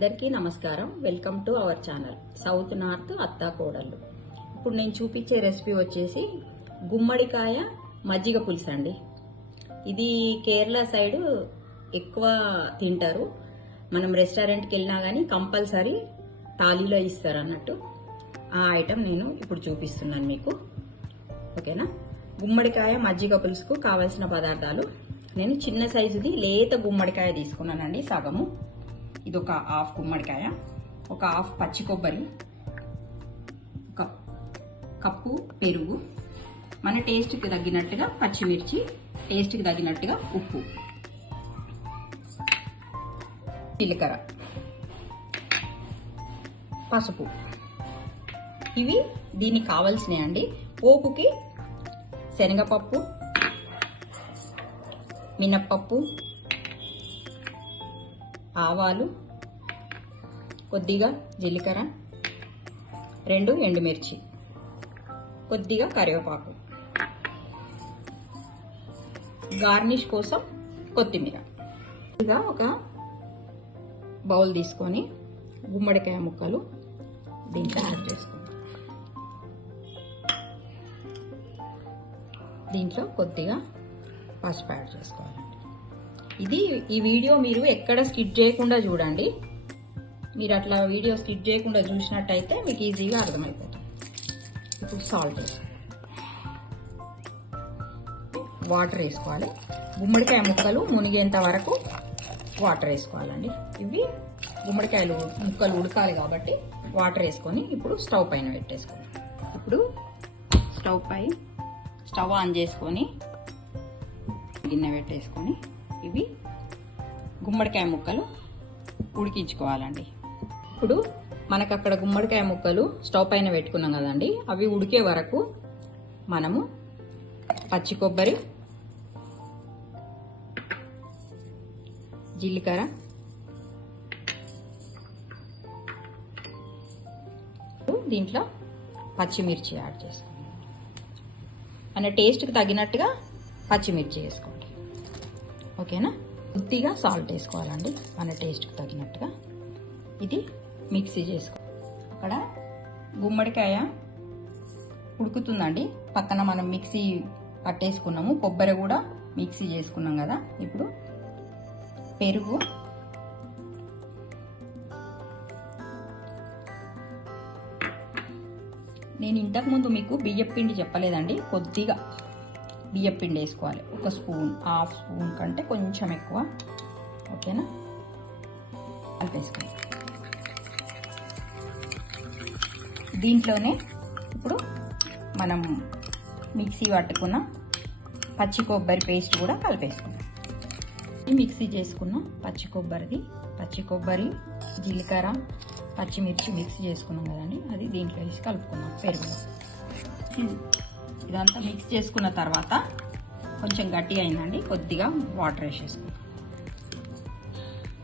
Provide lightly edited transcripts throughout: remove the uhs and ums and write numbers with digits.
అందరికీ నమస్కారం. Welcome to our channel south north అత్తా కోడళ్ళు. ఇప్పుడు నేను చూపించే రెసిపీ వచ్చేసి గుమ్మడికాయ మజ్జిగ పులుసు అండి. ఇది కేరళ సైడ్ ఎక్కువ తింటారు. మనం రెస్టారెంట్కి వెళ్ళినా కానీ కంపల్సరీ థాలీలో ఇస్తారు అన్నట్టు. ఆ ఐటెం నేను ఇప్పుడు చూపిస్తున్నాను మీకు. ఓకేనా? గుమ్మడికాయ మజ్జిగ పులుసుకు కావాల్సిన పదార్థాలు నేను చిన్న సైజుది లేత గుమ్మడికాయ తీసుకున్నానండి, సగము. ఇది ఒక హాఫ్ గుమ్మడికాయ, ఒక హాఫ్ పచ్చి కొబ్బరి, ఒక కప్పు పెరుగు, మన టేస్ట్కి తగ్గినట్టుగా పచ్చిమిర్చి, టేస్ట్కి తగ్గినట్టుగా ఉప్పు, జీలకర్ర, పసుపు. ఇవి దీనికి కావాల్సినవి అండి. పోపుకి శనగపప్పు, మినప్పప్పు, ఆవాలు, కొద్దిగా జీలకర్ర, 2 ఎండుమిర్చి, కొద్దిగా కరివేపాకు, గార్నిష్ కోసం కొత్తిమీర. ఇక ఒక బౌల్ తీసుకొని గుమ్మడికాయ ముక్కలు దీంట్లో యాడ్ చేసుకుంటాం. దీంట్లో కొద్దిగా పసుపు యాడ్ చేసుకోవాలండి. ఈ వీడియో మీరు ఎక్కడ స్కిప్ చేయకుండా చూడండి. మీరు అట్లా వీడియో స్కిప్ చేయకుండా చూసినట్టయితే మీకు ఈజీగా అర్థమైపోతుంది. ఇప్పుడు సాల్ట్ వేసుకోవాలి, వాటర్ వేసుకోవాలి. గుమ్మడికాయ ముక్కలు మునిగేంత వరకు వాటర్ వేసుకోవాలండి. ఇవి గుమ్మడికాయలు ముక్కలు ఉడకాలి కాబట్టి వాటర్ వేసుకొని ఇప్పుడు స్టవ్ పైన పెట్టేసుకోవాలి. ఇప్పుడు స్టవ్ ఆన్ చేసుకొని గిన్నె పెట్టేసుకొని ఇవి గుమ్మడికాయ ముక్కలు ఉడికించుకోవాలండి. ఇప్పుడు మనకు అక్కడ గుమ్మడికాయ ముక్కలు స్టవ్ పైన పెట్టుకున్నాం కదండి, అవి ఉడికే వరకు మనము పచ్చి కొబ్బరి, జీలకర్ర, దీంట్లో పచ్చిమిర్చి యాడ్ చేసుకోండి. మన టేస్ట్కి తగినట్టుగా పచ్చిమిర్చి వేసుకోండి. ఓకేనా? కొద్దిగా సాల్ట్ వేసుకోవాలండి మన టేస్ట్కి తగినట్టుగా. ఇది మిక్సీ చేసుకో. అక్కడ గుమ్మడికాయ ఉడుకుతుందండి, పక్కన మనం మిక్సీ పట్టేసుకున్నాము, కొబ్బరి కూడా మిక్సీ చేసుకున్నాం కదా. ఇప్పుడు పెరుగు, నేను ఇంతకుముందు మీకు బియ్యం పిండి చెప్పలేదండి, కొద్దిగా బియ్యం పిండి వేసుకోవాలి. ఒక స్పూన్, హాఫ్ స్పూన్ కంటే కొంచెం ఎక్కువ. ఓకేనా? కలిపేసుకోండి. దీంట్లోనే ఇప్పుడు మనం మిక్సీ పట్టుకున్న పచ్చి కొబ్బరి పేస్ట్ కూడా కలిపేసుకుందాం. ఈ మిక్సీ చేసుకున్న పచ్చి కొబ్బరి, జీలకర్ర, పచ్చిమిర్చి మిక్సీ చేసుకున్నాం కదండి, అది దీంట్లో వేసి కలుపుకున్నాం పెరుగులో. ఇదంతా మిక్స్ చేసుకున్న తర్వాత కొంచెం గట్టిగా అయిందండి, కొద్దిగా వాటర్ వేసేసుకున్నాం.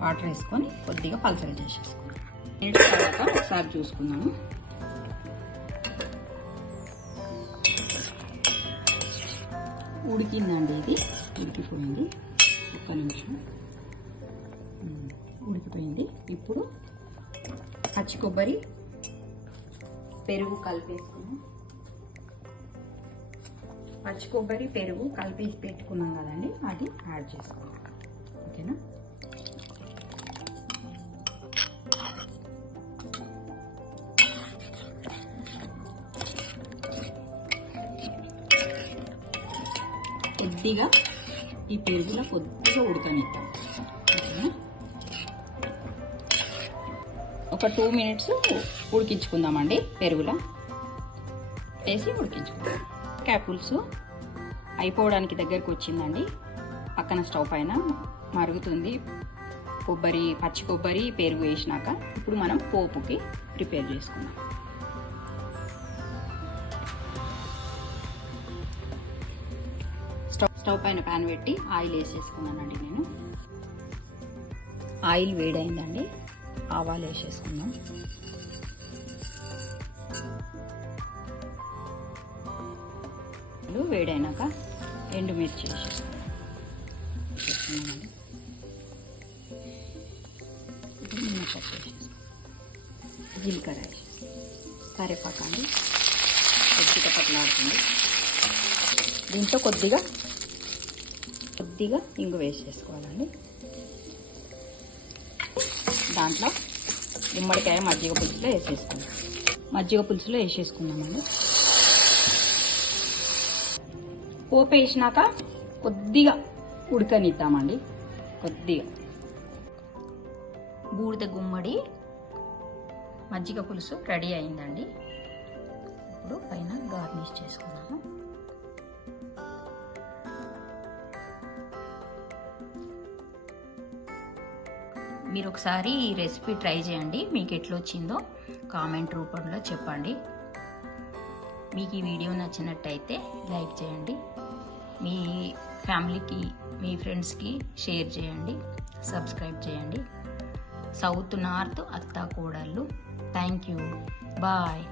వాటర్ వేసుకొని కొద్దిగా పల్చగా చేసేసుకున్నాం. తర్వాత ఒకసారి చూసుకున్నాము. ఉడికిందండి, ఇది ఉడికిపోయింది. ఒక్క నిమిషం, ఉడికిపోయింది. ఇప్పుడు పచ్చి కొబ్బరి, పెరుగు కలిపేసుకున్నాం. పచ్చి కొబ్బరి, పెరుగు కలిపి పెట్టుకున్నాం కదండి, అది యాడ్ చేసుకోవాలి. ఓకేనా? కొద్దిగా ఈ పెరుగులో కొద్దిగా ఉడకనిద్దాం. ఓకేనా? ఒక 2 మినిట్స్ ఉడికించుకుందామండి. పెరుగులో వేసి ఉడికించుకుందాం. పులుసు అయిపోవడానికి దగ్గరకు వచ్చిందండి. పక్కన స్టవ్ పైన మరుగుతుంది. పచ్చి కొబ్బరి, పెరుగు వేసినాక ఇప్పుడు మనం పోపుకి ప్రిపేర్ చేసుకుందాం. స్టవ్ పైన ప్యాన్ పెట్టి ఆయిల్ వేసేసుకున్నానండి నేను. ఆయిల్ వేడైందండి, ఆవాలు వేసేసుకుందాం. వేడైనాక ఎండుమిర్చి వేసేసుకున్నామండి. ఇప్పుడు శనగపప్పు వేసేసుకోవాలి, జీలకర్ర వేసేసుకోవాలి, కరివేపాకు అండి కొద్దిగా పట్లాడుతుంది. దీంట్లో కొద్దిగా ఇంగు వేసేసుకోవాలండి. దాంట్లో గుమ్మడికాయ మజ్జిగ పులుసులో వేసేసుకుందామండి. పోపు వేసినాక కొద్దిగా ఉడకనిద్దామండి. కొద్దిగా బూడిద గుమ్మడి మజ్జిగ పులుసు రెడీ అయిందండి. ఇప్పుడు పైన గార్నిష్ చేసుకున్నాము. మీరు ఒకసారి ఈ రెసిపీ ట్రై చేయండి. మీకు ఎట్లా వచ్చిందో కామెంట్ రూపంలో చెప్పండి. మీకు ఈ వీడియో నచ్చినట్టయితే లైక్ చేయండి, మీ ఫ్యామిలీకి మీ ఫ్రెండ్స్కి షేర్ చేయండి, సబ్స్క్రైబ్ చేయండి. సౌత్ నార్త్ అత్తా కోడళ్ళు. Thank you. బాయ్.